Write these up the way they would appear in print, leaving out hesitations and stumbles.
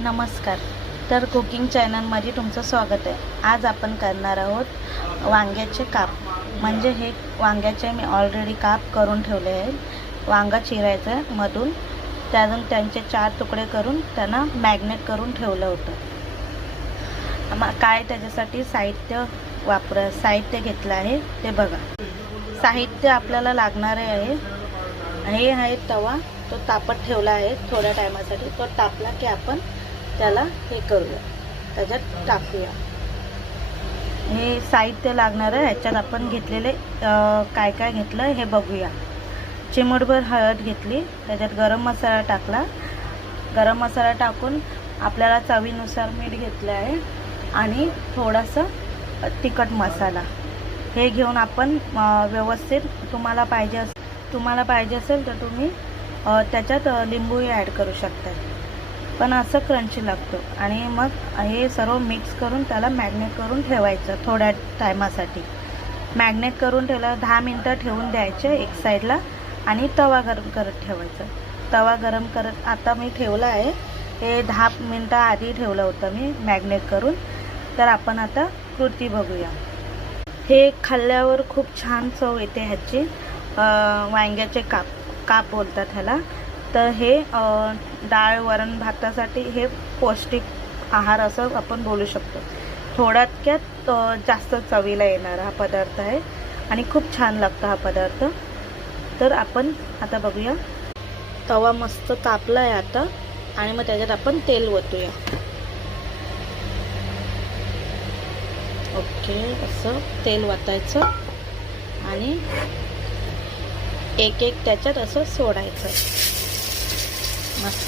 नमस्कार. तर कुकिंग चॅनलमध्ये तुमचं स्वागत आहे. आज आपण करणार आहोत वांग्याचे काप. म्हणजे हे वांग्याचे मी ऑलरेडी काप करून ठेवले आहेत. वांगा चिरायचं मधून, त्यातून त्यांचे 4 तुकडे करून त्यांना मॅग्नेट करून ठेवलं होतं. काय त्याच्यासाठी साहित्य घेतलं आहे ते बघा. साहित्य आपल्याला लागणारे आहे. हे आहे तवा, तो तापत ठेवला आहे थोड्या टायमासाठी. तो तापला की आपण त्याला हे करूया, त्याच्यात टाकूया. हे साहित्य लागणार आहे. ह्याच्यात आपण घेतलेले काय काय घेतलं हे बघूया. चिमूटभर हळद घेतली, त्याच्यात गरम मसाला टाकला. गरम मसाला टाकून आपल्याला चवीनुसार मीठ घेतलं आहे आणि थोडासा तिखट मसाला. हे घेऊन आपण व्यवस्थित तुम्हाला पाहिजे असेल तर तुम्ही त्याच्यात लिंबूही ॲड करू शकता. पण असं क्रंची लागतो. आणि मग हे सर्व मिक्स करून त्याला मॅग्नेट करून ठेवायचं थोड्या टायमासाठी. मॅग्नेट करून ठेवलं 10 मिनटं ठेवून द्यायचे एक साईडला. आणि तवा गरम करत ठेवायचं. तवा गरम करत आता मी ठेवला आहे. हे 10 मिनटं आधी ठेवलं होतं मी मॅग्नेट करून. तर आपण आता कृती बघूया. हे खाल्ल्यावर खूप छान चव येते ह्याची. वांग्याचे काप बोलतात ह्याला. तर हे डाळ वरण भातासाठी हे पौष्टिक आहार असं आपण बोलू शकतो. थोड्यात जास्त चवीला येणारा हा पदार्थ आहे आणि खूप छान लागतो हा पदार्थ. तर आपण आता बघूया. तवा मस्त तापला आहे आता आणि मग त्याच्यात आपण तेल ओतूया. ओके, असं तेल ओतायचं आणि एक एक त्याच्यात असं सोडायचं. मस्त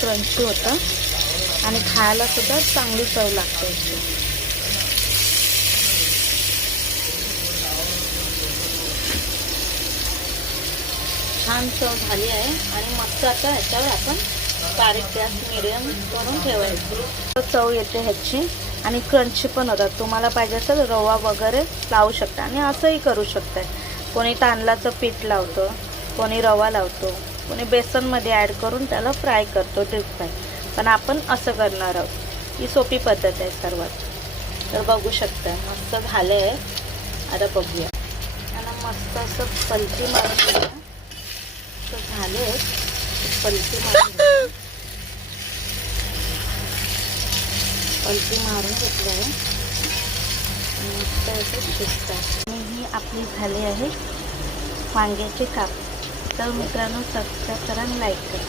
क्रंची होतं आणि खायला सुद्धा चांगली चव लागते. छान चव झाली आहे आणि मस्त आता ह्याच्यावर आपण बारीक गॅस मिडियम करून ठेवायचं. चव येते ह्याची आणि क्रंची पण होतात. तुम्हाला पाहिजे असेल रवा वगैरे लावू शकता आणि असंही करू शकता. कोणी तांदळाचं पीठ लावतं, कोणी रवा लावतो, कोणी बेसनमध्ये ॲड करून त्याला फ्राय करतो, डीप फ्राय. पण आपण असं करणार आहोत. ही सोपी पद्धत आहे सर्वात. तर बघू शकता मस्त झालं आहे. आता बघूया. त्याला मस्त असं पलटी मारून घेऊया. असं झालं आहे, पलटी मारून घेतलं आहे. मस्त असं शिजतात. आणि ही आपली झाली आहे वांग्याचे काप. तर मित्रांनो, सबस्क्राईब करा आणि लाईक करा.